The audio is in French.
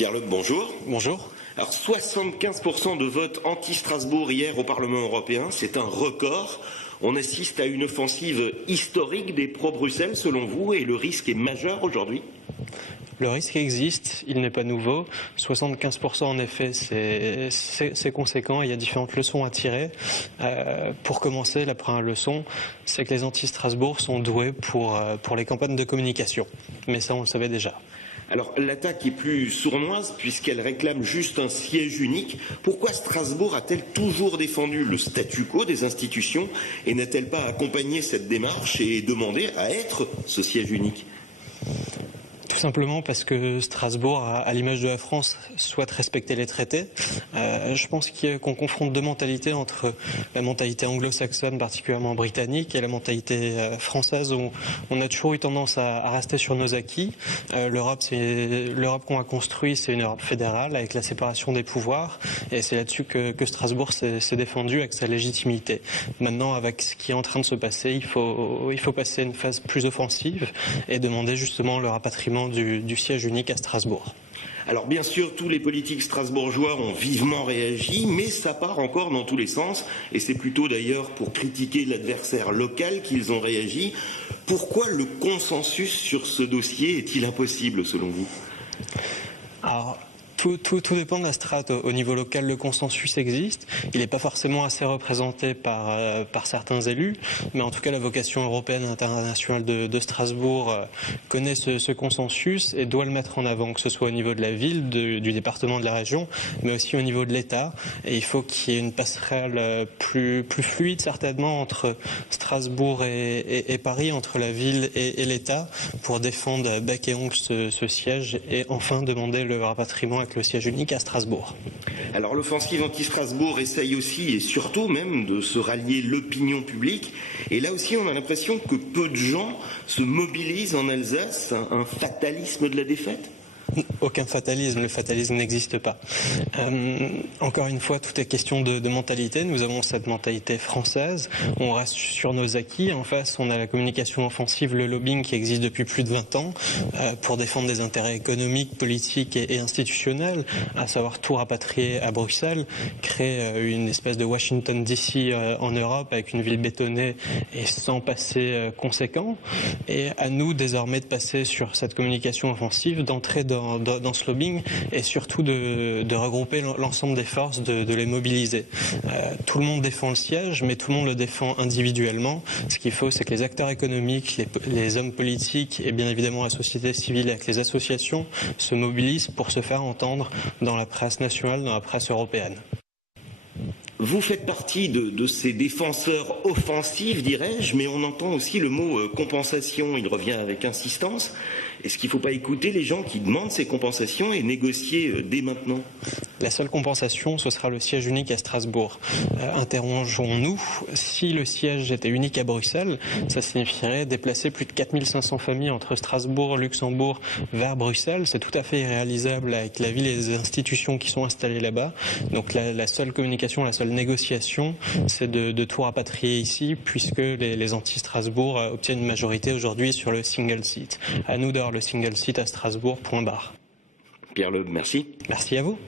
Pierre Leuk, bonjour. Bonjour. Alors 75% de vote anti-Strasbourg hier au Parlement européen, c'est un record. On assiste à une offensive historique des pro-Bruxelles selon vous et le risque est majeur aujourd'hui ? Le risque existe, il n'est pas nouveau. 75% en effet, c'est conséquent. Il y a différentes leçons à tirer. Pour commencer, la première leçon, c'est que les anti-Strasbourg sont doués pour les campagnes de communication. Mais ça, on le savait déjà. Alors l'attaque est plus sournoise puisqu'elle réclame juste un siège unique. Pourquoi Strasbourg a-t-elle toujours défendu le statu quo des institutions et n'a-t-elle pas accompagné cette démarche et demandé à être ce siège unique ? Tout simplement parce que Strasbourg, à l'image de la France, souhaite respecter les traités. Je pense qu'on confronte deux mentalités entre la mentalité anglo-saxonne, particulièrement britannique, et la mentalité française où on a toujours eu tendance à rester sur nos acquis. L'Europe qu'on a construite, c'est une Europe fédérale avec la séparation des pouvoirs, et c'est là-dessus que Strasbourg s'est défendu avec sa légitimité. Maintenant, avec ce qui est en train de se passer, il faut passer à une phase plus offensive et demander justement le rapatriement du siège unique à Strasbourg. Alors bien sûr, tous les politiques strasbourgeois ont vivement réagi, mais ça part encore dans tous les sens, et c'est plutôt d'ailleurs pour critiquer l'adversaire local qu'ils ont réagi. Pourquoi le consensus sur ce dossier est-il impossible selon vous ? Alors, tout dépend de la strate. Au niveau local, le consensus existe. Il n'est pas forcément assez représenté par certains élus, mais en tout cas, la vocation européenne et internationale de Strasbourg connaît ce consensus et doit le mettre en avant, que ce soit au niveau de la ville, du département, de la région, mais aussi au niveau de l'État. Et il faut qu'il y ait une passerelle plus fluide, certainement, entre Strasbourg et Paris, entre la ville et l'État, pour défendre bec et ongle ce siège et enfin demander le rapatriement avec le siège unique à Strasbourg. Alors l'offensive anti-Strasbourg essaye aussi et surtout même de se rallier l'opinion publique. Et là aussi on a l'impression que peu de gens se mobilisent en Alsace, un fatalisme de la défaite ? Aucun fatalisme, le fatalisme n'existe pas. Encore une fois, tout est question de mentalité. Nous avons cette mentalité française, on reste sur nos acquis. En face, on a la communication offensive, le lobbying qui existe depuis plus de 20 ans pour défendre des intérêts économiques, politiques et institutionnels, à savoir tout rapatrier à Bruxelles, créer une espèce de Washington DC en Europe avec une ville bétonnée et sans passé conséquent. Et à nous désormais de passer sur cette communication offensive, d'entrer dans ce lobbying et surtout de regrouper l'ensemble des forces, de les mobiliser. Tout le monde défend le siège, mais tout le monde le défend individuellement. Ce qu'il faut, c'est que les acteurs économiques, les hommes politiques et bien évidemment la société civile avec les associations se mobilisent pour se faire entendre dans la presse nationale, dans la presse européenne. Vous faites partie de ces défenseurs offensifs, dirais-je, mais on entend aussi le mot compensation, il revient avec insistance. Est-ce qu'il ne faut pas écouter les gens qui demandent ces compensations et négocier dès maintenant ? La seule compensation, ce sera le siège unique à Strasbourg. Interrogeons-nous, si le siège était unique à Bruxelles, ça signifierait déplacer plus de 4500 familles entre Strasbourg, Luxembourg vers Bruxelles. C'est tout à fait irréalisable avec la ville et les institutions qui sont installées là-bas. Donc la seule communication, la seule négociation, c'est de tout rapatrier ici, puisque les anti-Strasbourg obtiennent une majorité aujourd'hui sur le single seat. À nous d'avoir le single seat à Strasbourg, point barre. Pierre Leuk, merci. Merci à vous.